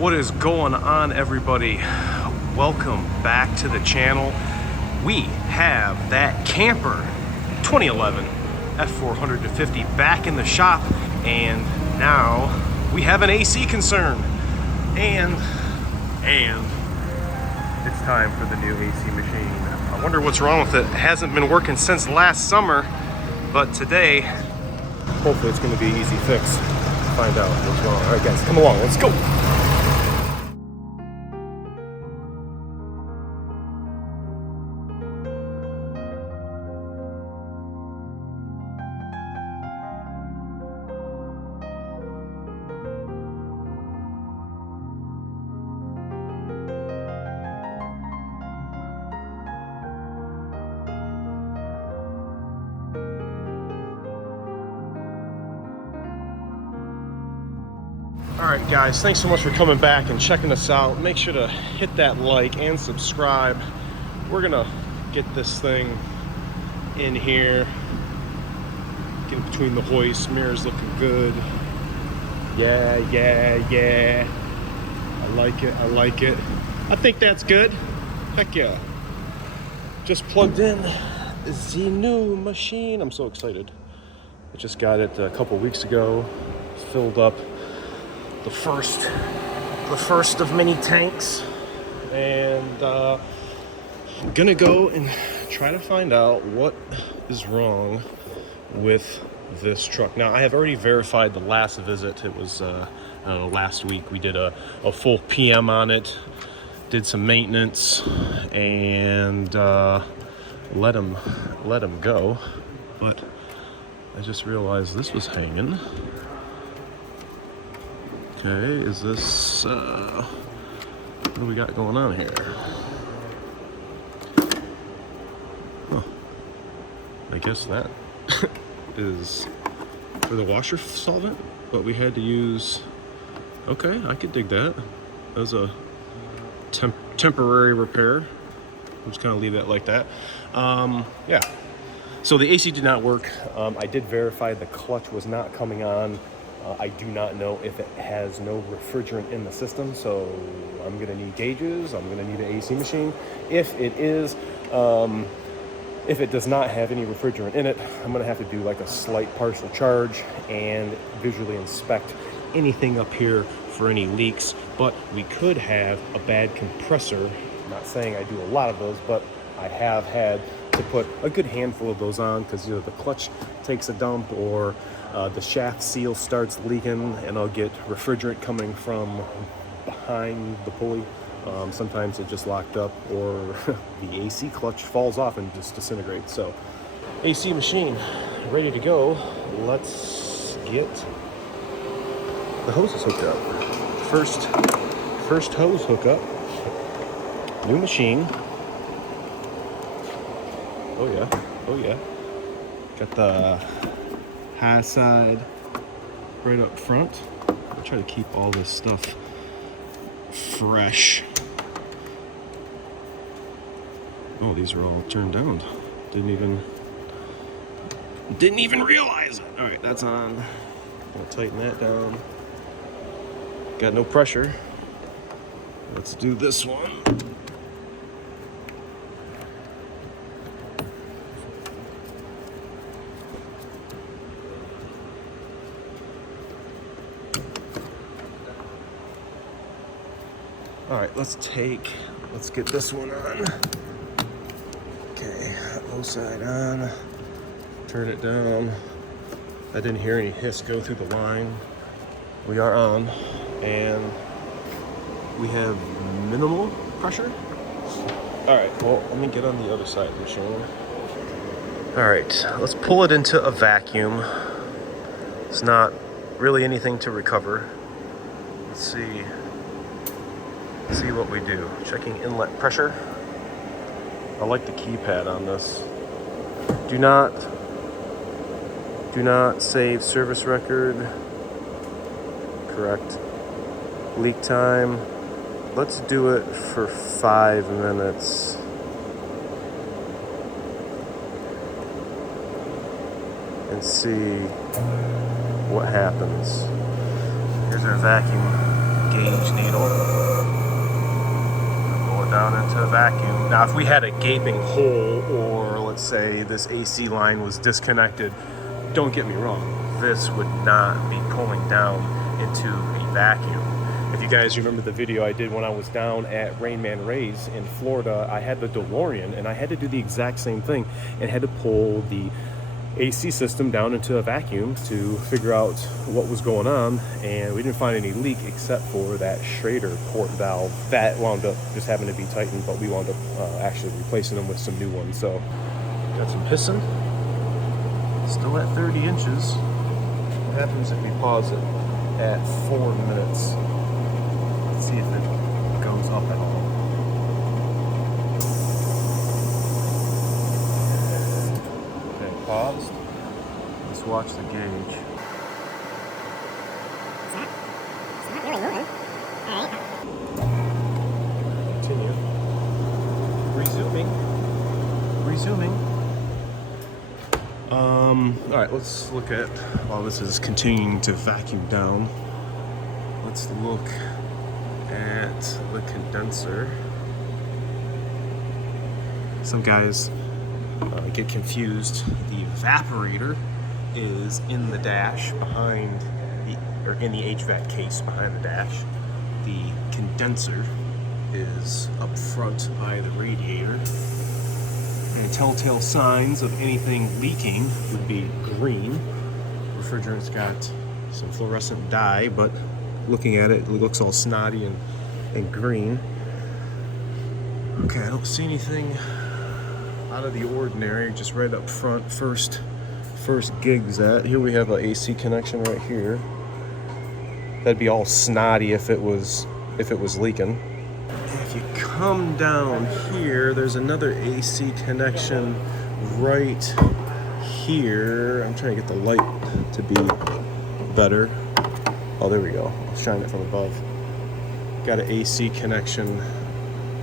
What is going on, everybody? Welcome back to the channel. We have that camper 2011 F450 back in the shop, and now we have an AC concern, and it's time for the new AC machine. I wonder what's wrong with it. It hasn't been working since last summer, but today hopefully it's going to be an easy fix. Find out what's wrong. All right, guys, come along. Let's go. Alright guys, thanks so much for coming back and checking us out. Make sure to hit that like and subscribe. We're gonna get this thing in here. Get between the hoists, mirrors looking good. Yeah. I like it. I think that's good. Heck yeah. Just plugged in the new machine. I'm so excited. I just got it a couple weeks ago. Filled up the first of many tanks, and I'm gonna go and try to find out what is wrong with this truck. Now, I have already verified the last visit. It was last week. We did a full PM on it, did some maintenance, and let him go. But I just realized this was hanging. Okay, is this, what do we got going on here? Huh. I guess that is for the washer solvent, but we had to use, okay, I could dig that. That was a temporary repair. I'm just gonna leave that like that. Yeah, so the AC did not work. I did verify the clutch was not coming on. I do not know if it has no refrigerant in the system, so I'm gonna need gauges. I'm gonna need an AC machine. If it is, if it does not have any refrigerant in it, I'm gonna have to do like a slight partial charge and visually inspect anything up here for any leaks. But we could have a bad compressor. I'm not saying I do a lot of those, but I have had to put a good handful of those on because either the clutch takes a dump or the shaft seal starts leaking, and I'll get refrigerant coming from behind the pulley. Sometimes it just locked up, or the AC clutch falls off and just disintegrates. So, AC machine ready to go. Let's get the hoses hooked up. First hose hookup. New machine. Oh yeah. Got the high side right up front. I'll try to keep all this stuff fresh. Oh, these are all turned down. Didn't even realize it. All right, that's on. I'll tighten that down. Got no pressure. Let's do this one. All right, let's get this one on. Okay, low side on, turn it down. I didn't hear any hiss go through the line. We are on, and we have minimal pressure. All right, well, let me get on the other side of the machine. All right, let's pull it into a vacuum. It's not really anything to recover. Let's see what we do. Checking inlet pressure. I like the keypad on this. Do not save service record. Correct. Leak time. Let's do it for 5 minutes. And see what happens. Here's our vacuum gauge needle. Pull it down into a vacuum. Now, if we had a gaping hole, or let's say this AC line was disconnected, don't get me wrong, this would not be pulling down into a vacuum. If you guys remember the video I did when I was down at Rain Man Ray's in Florida, I had the DeLorean and I had to do the exact same thing and had to pull the AC system down into a vacuum to figure out what was going on, and we didn't find any leak except for that Schrader port valve that wound up just having to be tightened, but we wound up actually replacing them with some new ones. So got some piston, still at 30 inches. What happens if we pause it at 4 minutes? Let's see if it goes up at all. Paused. Let's watch the gauge. It's not really moving. Alright. Continue. Resuming. Alright, let's look at, while this is continuing to vacuum down, let's look at the condenser. Some guys get confused. The evaporator is in the dash behind or in the HVAC case behind the dash. The condenser is up front by the radiator. And telltale signs of anything leaking would be green. Refrigerant's got some fluorescent dye, but looking at it, it looks all snotty and green. Okay, I don't see anything out of the ordinary, just right up front. First gig's at. Here we have a AC connection right here. That'd be all snotty if it was leaking. If you come down here, there's another AC connection right here. I'm trying to get the light to be better. Oh, there we go. I'll shine it from above. Got an AC connection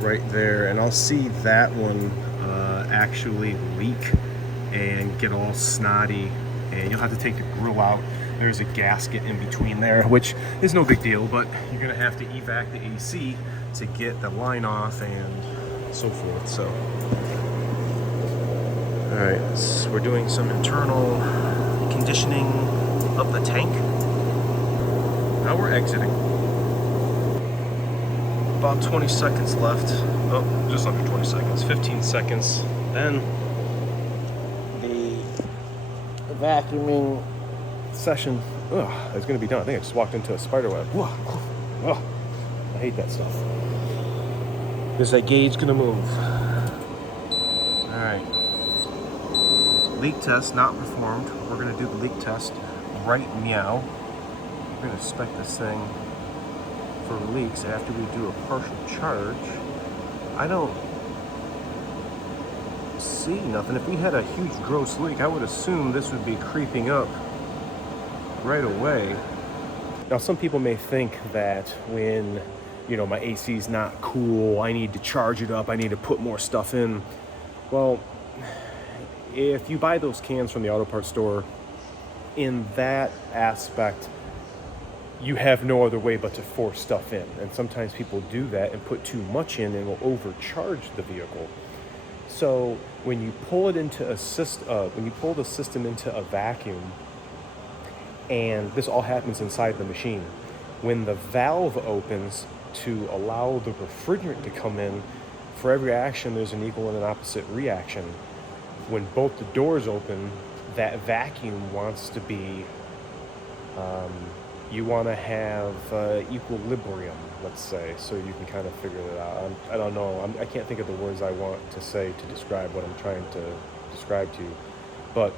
right there, and I'll see that one actually leak and get all snotty, and you'll have to take the grill out. There's a gasket in between there, which is no big deal, but you're gonna have to evac the AC to get the line off and so forth. So, all right, so we're doing some internal conditioning of the tank. Now we're exiting. About 20 seconds left. Oh, just under 20 seconds, 15 seconds. Then the vacuuming session is going to be done. I think I just walked into a spider web. I hate that stuff. Is that gauge going to move? All right. Leak test not performed. We're going to do the leak test right meow. We're going to inspect this thing for leaks after we do a partial charge. I don't see nothing. If we had a huge gross leak, I would assume this would be creeping up right away. Now, some people may think that when, my AC is not cool, I need to charge it up, I need to put more stuff in. Well, if you buy those cans from the auto parts store, in that aspect, you have no other way but to force stuff in. And sometimes people do that and put too much in and will overcharge the vehicle. So when you pull it into when you pull the system into a vacuum, and this all happens inside the machine, when the valve opens to allow the refrigerant to come in, for every action there's an equal and an opposite reaction. When both the doors open, that vacuum wants to be you want to have equilibrium, let's say, so you can kind of figure that out. I don't know. I can't think of the words I want to say to describe what I'm trying to describe to you. But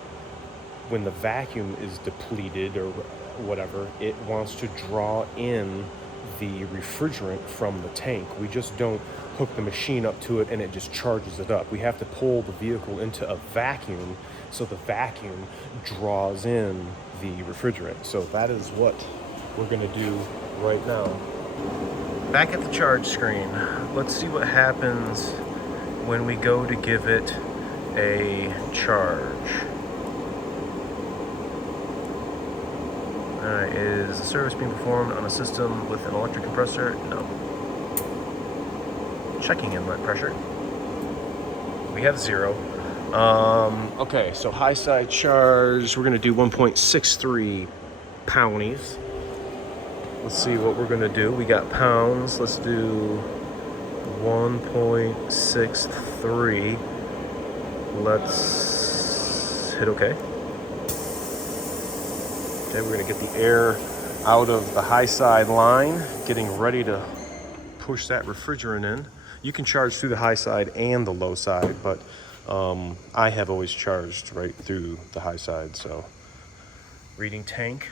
when the vacuum is depleted or whatever, it wants to draw in the refrigerant from the tank. We just don't hook the machine up to it and it just charges it up. We have to pull the vehicle into a vacuum so the vacuum draws in the refrigerant. So that is what we're going to do right now. Back at the charge screen, let's see what happens when we go to give it a charge. Alright, is the service being performed on a system with an electric compressor? No. Checking inlet pressure. We have 0. Okay, so high side charge, we're gonna do 1.63 poundies. Let's see what we're gonna do. We got pounds, let's do 1.63. Let's hit okay. Okay, we're gonna get the air out of the high side line, getting ready to push that refrigerant in. You can charge through the high side and the low side, but I have always charged right through the high side. So reading tank,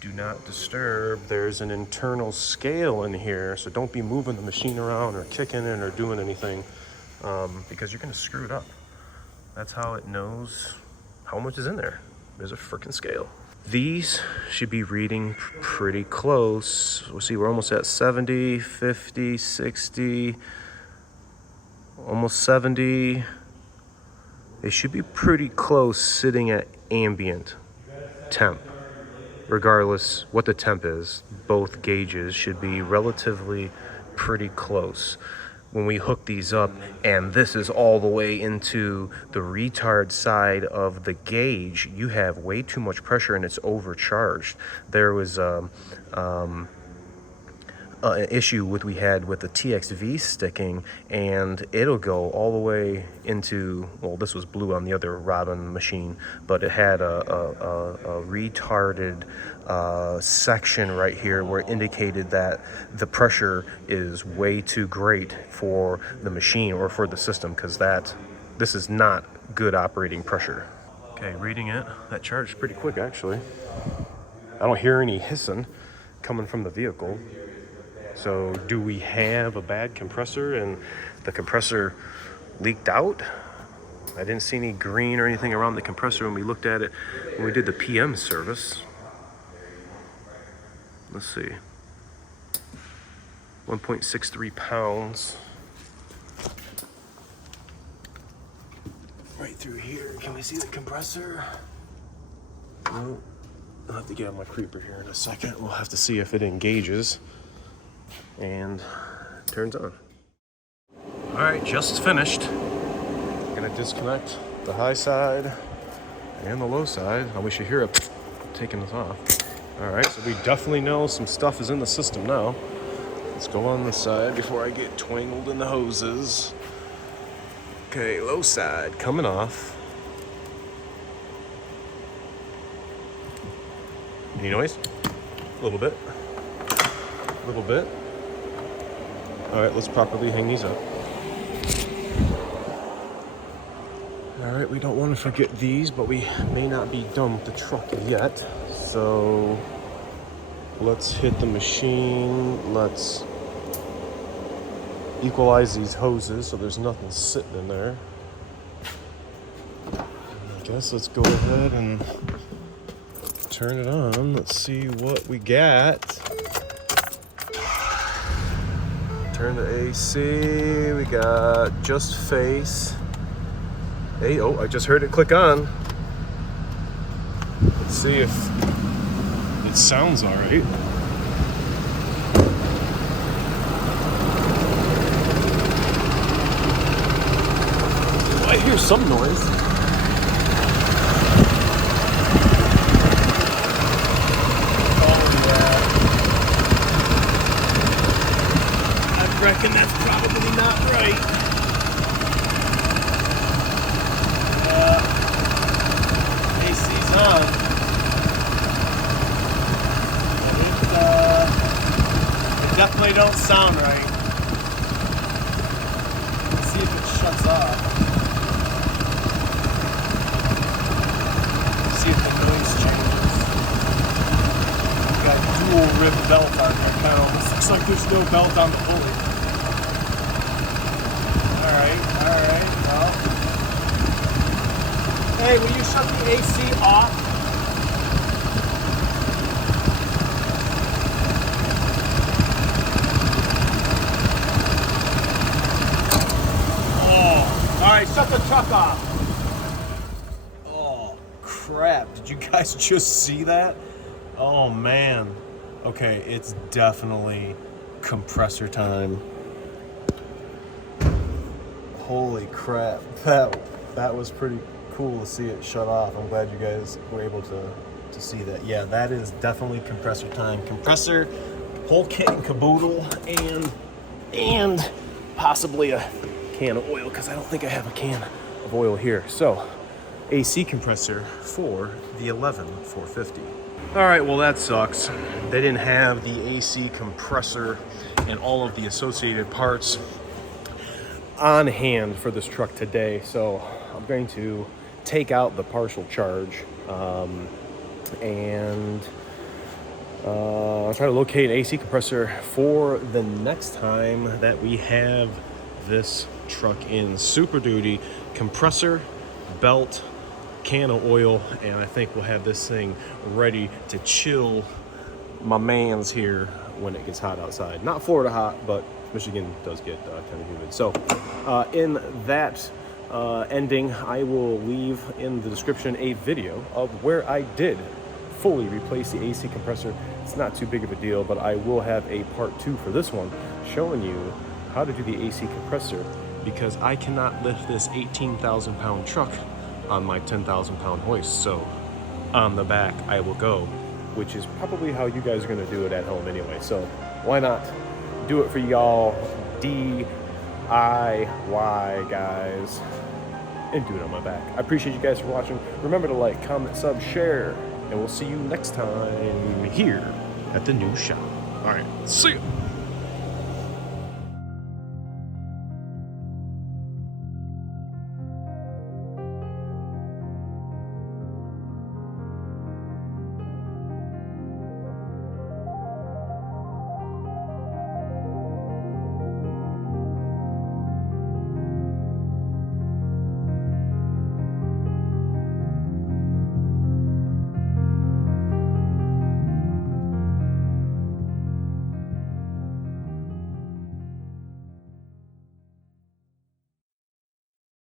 do not disturb. There's an internal scale in here, so don't be moving the machine around or kicking it or doing anything, because you're gonna screw it up. That's how it knows how much is in there. There's a freaking scale. These should be reading pretty close. We'll see, we're almost at 70, 50, 60, almost 70. They should be pretty close, sitting at ambient temp. Regardless what the temp is, both gauges should be relatively pretty close. When we hook these up, and this is all the way into the retard side of the gauge, you have way too much pressure and it's overcharged. There was an issue we had with the TXV sticking, and it'll go all the way into, well, this was blue on the other Robin machine, but it had a retarded section right here where it indicated that the pressure is way too great for the machine or for the system, because this is not good operating pressure. Okay, reading it, that charged pretty quick actually. I don't hear any hissing coming from the vehicle. So do we have a bad compressor and the compressor leaked out? I didn't see any green or anything around the compressor when we looked at it when we did the PM service. Let's see. 1.63 pounds. Right through here. Can we see the compressor? No. I'll have to get on my creeper here in a second. We'll have to see if it engages and turns on. All right, just finished. Gonna disconnect the high side and the low side. I wish you hear it taking this off. All right, so we definitely know some stuff is in the system now. Let's go on this side before I get twangled in the hoses. Okay, low side coming off. Any noise? A little bit. A little bit. All right, let's properly hang these up. All right, we don't want to forget these, but we may not be done with the truck yet. So let's hit the machine. Let's equalize these hoses so there's nothing sitting in there. I guess let's go ahead and turn it on. Let's see what we got. Turn the AC. We got just face. Hey, oh, I just heard it click on. Let's see if it sounds all right. Oh, I hear some noise. I reckon that's probably not right. AC's on. It definitely don't sound right. Let's see if it shuts off. Let's see if the noise changes. Got a dual rib belt on there. Kind of almost looks like there's no belt on the pulley. Alright, well. Hey, will you shut the AC off? Oh, alright, shut the truck off. Oh, crap. Did you guys just see that? Oh man. Okay, it's definitely compressor time. Holy crap. That was pretty cool to see it shut off. I'm glad you guys were able to see that. Yeah, that is definitely compressor time. Compressor, whole kit and caboodle, and possibly a can of oil, because I don't think I have a can of oil here. So, AC compressor for the 11450. All right, well that sucks. They didn't have the AC compressor and all of the associated parts on hand for this truck today, so I'm going to take out the partial charge and I'll try to locate an AC compressor for the next time that we have this truck in. Superduty compressor, belt, can of oil, and I think we'll have this thing ready to chill my mans here when it gets hot outside. Not Florida hot, but Michigan does get kind of humid. So in that ending, I will leave in the description a video of where I did fully replace the AC compressor. It's not too big of a deal, but I will have a part 2 for this one showing you how to do the AC compressor, because I cannot lift this 18,000 pound truck on my 10,000 pound hoist. So on the back I will go, which is probably how you guys are going to do it at home anyway. So why not do it for y'all DIY guys and do it on my back. I appreciate you guys for watching. Remember to like, comment, sub, share, and we'll see you next time here at the new shop. All right, see ya.